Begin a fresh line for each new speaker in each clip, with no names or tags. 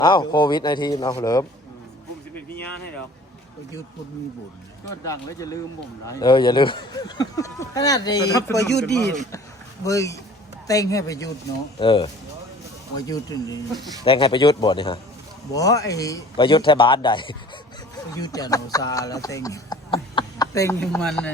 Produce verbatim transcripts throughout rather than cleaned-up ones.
อ้าวโควิดในทีมเราเริ่ม
ผมจะเป็นพี่ย่าให้เรา
ประยุทธ์คนมีบุญ
ก็ดังแล้วจะลืมผมไร
เอออย่าลืม
ขนาดในประยุทธ์ดีเบยแต่งให้ประยุทธ์เนาะ
เออ
ประยุทธ์นี่
แต่งให้ประยุทธ์บ่นี่ฮะ
บ่ไอ้
ประยุทธ์แท้บ้านใด
ประยุทธ์จันโอซาแล้วแต่งแต่งให้มันนะ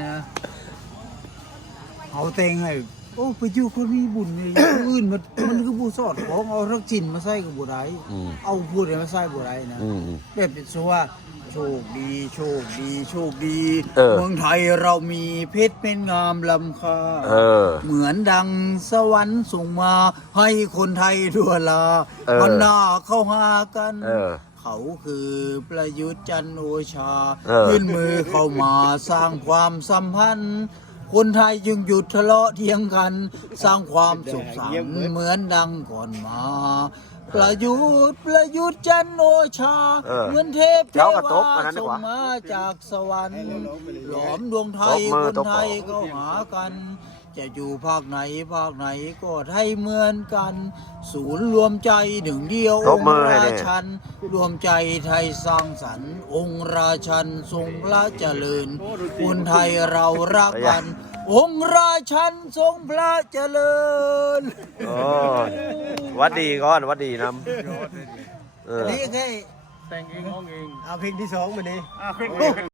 เอาแต่งให้โอ้ประยุทธ์คนมีบุญนี่อื่นมันมันคือผู้สอดของเอาทักษิณมาใส่กับบ่ได้เอาพูดให้มาใส่บ่ได้นะแบบเป็นซัวโชคดีโชคดีโชคดีเมืองไทยเรามีเพชรเป็นงามล้ำค่าเหมือนดังสวรรค์ส่งมาให้คนไทยทั่วลาพันหน้าเข้าหากันเขาคือประยุทธ์จันทร์โอชายื่นมือเข้ามาสร้างความสัมพันธ์คนไทยจึงหยุดทะเลาะเถียงกันสร้างความสุขสันต์เหมือนดังก่อนมาประยุทธ์ประยุทธ์จันทร์โอชาเหมือนเทพเทวาส่งมาจากสวรรค์หลอมดวงไทยคนไทยก็หากันจะอยู่ภาคไหนภาคไหนก็ไทยเหมือนกันศูนย์รวมใจหนึ่งเดียวองค์ราชันรวมใจไทยสร้างสรรค์องค์ราชันทรงพระเจริญคนไทยเรารักกันองค์ราชันทรงพระเจริญ
โอ้วัดดีก่อนวัดดีน้
ำนี่แค่
แต่งเองร้องเอง
เอาเพลงที่สองมาดิ